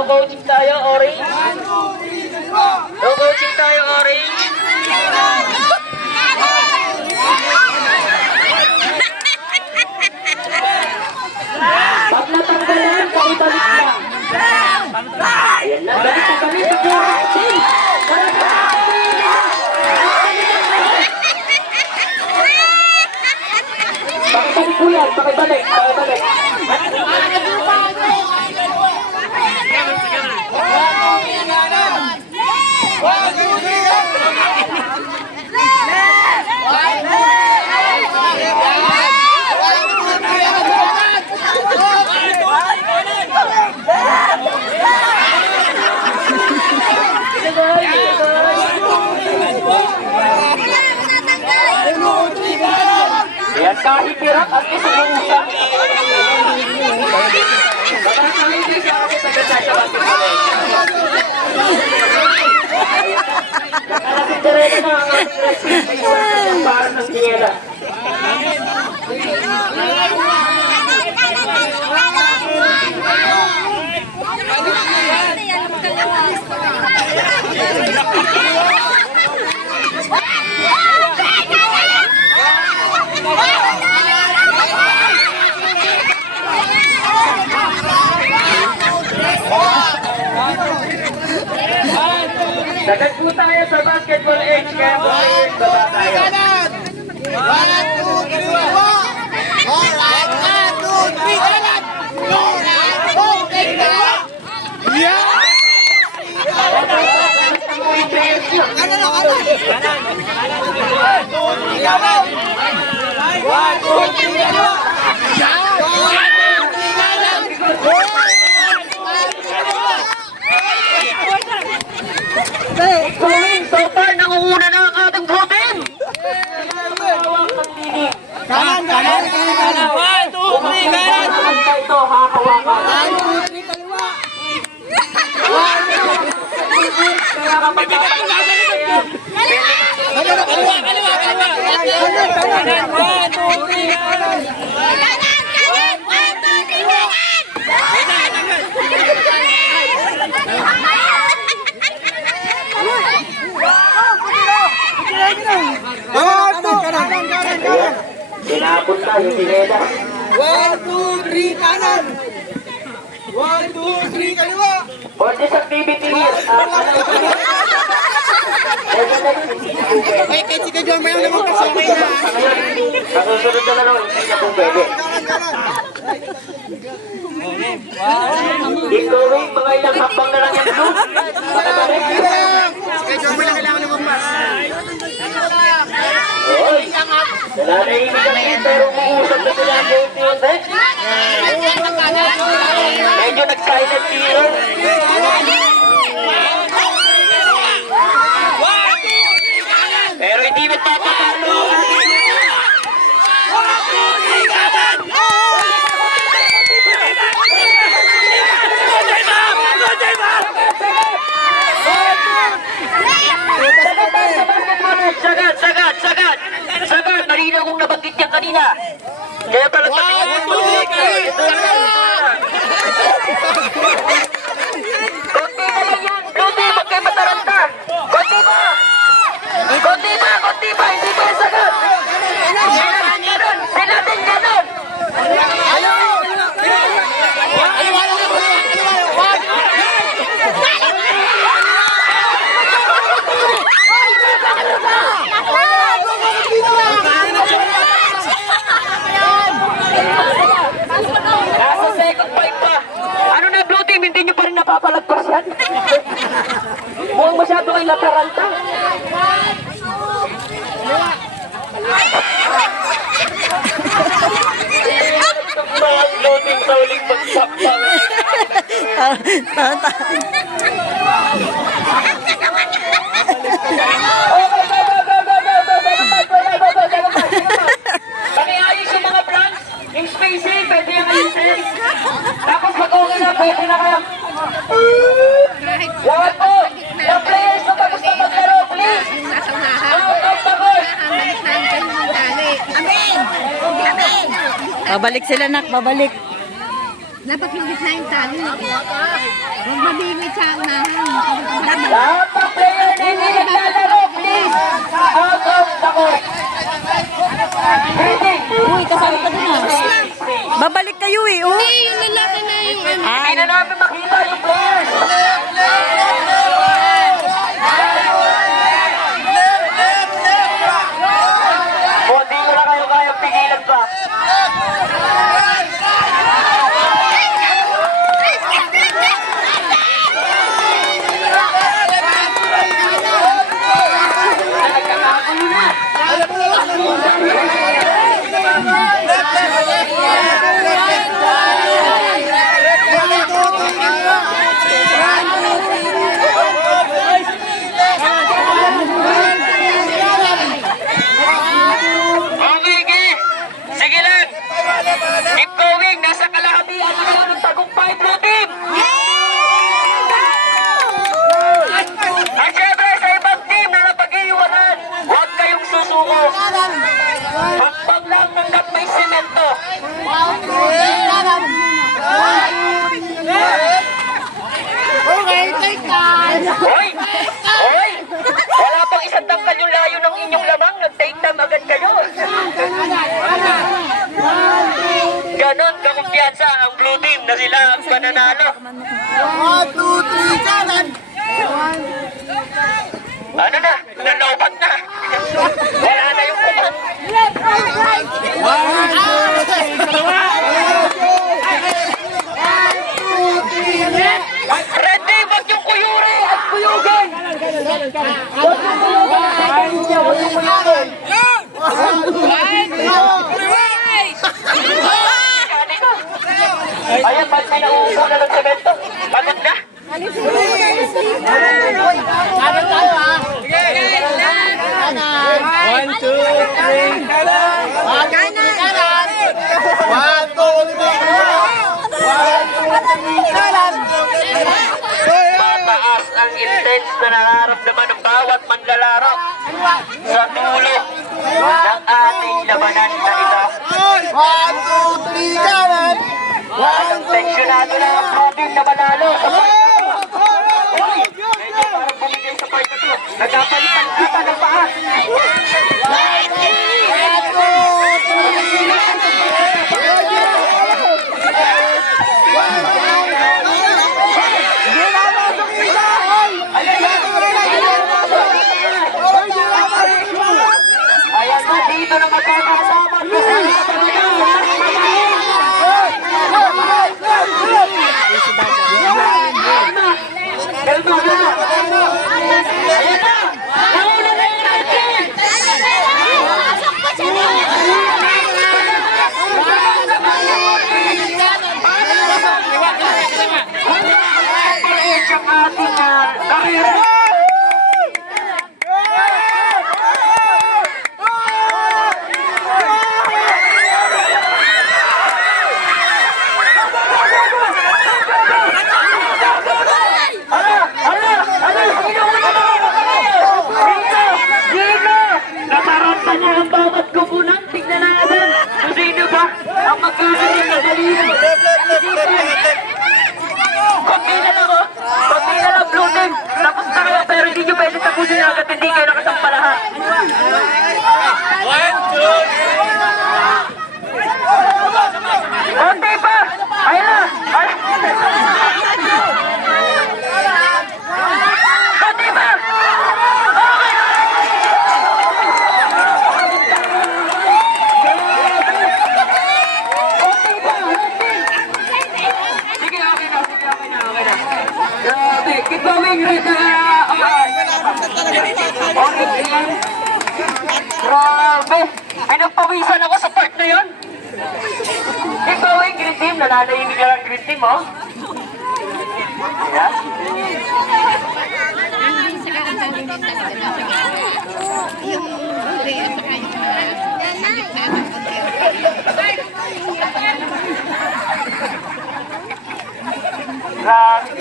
Slow coaching tayo, orange. Slow coaching tayo, orange. Pag natanggalan, pakibalik lang. Ayan na, balik na kami. Pakibalik po yan, pakibalik. Yan kahit hirap at least umuusap. Baka hindi siya ako sa ganda siya bakit diretso na ang ating rescue para ng tiyela. Sagad po tayo sa basketball age, kaya po kayo baba tayo. 1, 2, 3, 4! Alright, 1, 2, 3, kanan! Alright, 2, 3, kanan! Yeah! Kanan na, kanan! 1, 2, 3, kanan! 1, 2, 3, kanan! So far, nangunguna na ang ating blue team. Kanan, kanan, kanan! 1, 2, 3, kanan! Ito, hakawakan. 1, 2, 3, kaliwa! 1, 2, 3, Kaya kapag kapag kaliwa, kaliwa, kaliwa! Kanan, 1, 2, 3, kanan! Sinapot tayo, sineda. 1, 2, 3, kanan! 1, 2, 3, kaliwa! For this activity, Ay, kahit si Kajon, may naman kasi okay na. sa susunod na lang, hindi na kung pwede. Ituloy, mga ilang hapang na lang yan, no? Pakabalik. Si Kajon, may kailangan naman mas. Oy, nananahimik kami, pero uusap na sila ang buti-unti. Medyo nag-silent here. Pero hindi nagpapatalo. Sagad! Malinaw kong nabanggit niya kanina. Kaya pala konti na lang yan. Rudy, huwag kayo mataranta. Konti pa! Hindi pa yan sagad. Sinatin ganon. Nasa second point pa. Ano na blue team, hindi nyo pa rin napapalagpas yan? Mukhang masyado kayo lataranta. Blue team sa uling magsakpang. Pakiayos yung mga brands, yung spacing, pwede yung ayusin. Tapos mag-okay na, pwede na kayo. Lahat po, yung players na tapos na maglaro, please. Out of the court. Babalik sila, nak, babalik. Dapat magit na yung tali. Huwag mabingit sa unahan. Lahat ng player na hindi naglalaro, please! Out of the court! Greeting! Uy, kasama ka dun ah. Babalik kayo eh, oh. Hindi, yung lalaki na yung ano. Hindi na namin makita yung players! Kung di ko na kayo kayang pigilan pa. Okay, okay. Sige lang. Keep going. Nasa kalahatian na kayo ng tagumpay, Blue Team. At syempre sa ibang team na napag-iwanan, huwag kayong susuko. Pagpag lang hanggat may semento. Okay, take time. Hoy! Hoy! Wala pang isang tangkal yung layo ng inyong lamang. Nag-take time agad kayo. Ganon kakumpiyansa ang Blue Team na sila ang pananalo. 1, 2, 3, kanan. Ano na? Nalobat na. Wala na yung kumang. Red Team, wag yung kuyuri at kuyugin! Wag yung kuyugin! Wag yung kuyugin! Ayan, ba't may nauupo na ng semento? Pagod na? Kanan tayo ha. One, two, three, kanan! Kanan. Kanan. One, two, three, kanan! Mataas ang intense na nararamdaman ng bawat manlalaro sa dulo ng ating labanan na ito. One, two, three, kanan! Walang tensyonado na ang protein na manalo sa fight na to. Hoy! Medyo parang bumigay sa fight na to. Nagkapalit ang kata ng paa. Ayan na, dito na magkakasama. Nasarap niya ang bawat kupunan. Tignan natin kung sino ba ang magkakaroon ng daliri. Konti na lang oh. Konti na lang, Blue Team. Tapos na kayo pero hindi nyo pwede tapusin agad. Hindi kayo nakasampalahan. One, two, Konti pa! Ayun na! Ayun! Konti pa! Okay! Konti pa! Sige, okay na. Sige, okay na. Okay na. Grabe. Keep going, Red. Okay. Okay. Grabe. Pinagpawisan ako sa part na yun. Keep going, Green Team. Nananahimik lang ang Green Team, oh. Yeah. Yung uri at saka yung Grabe.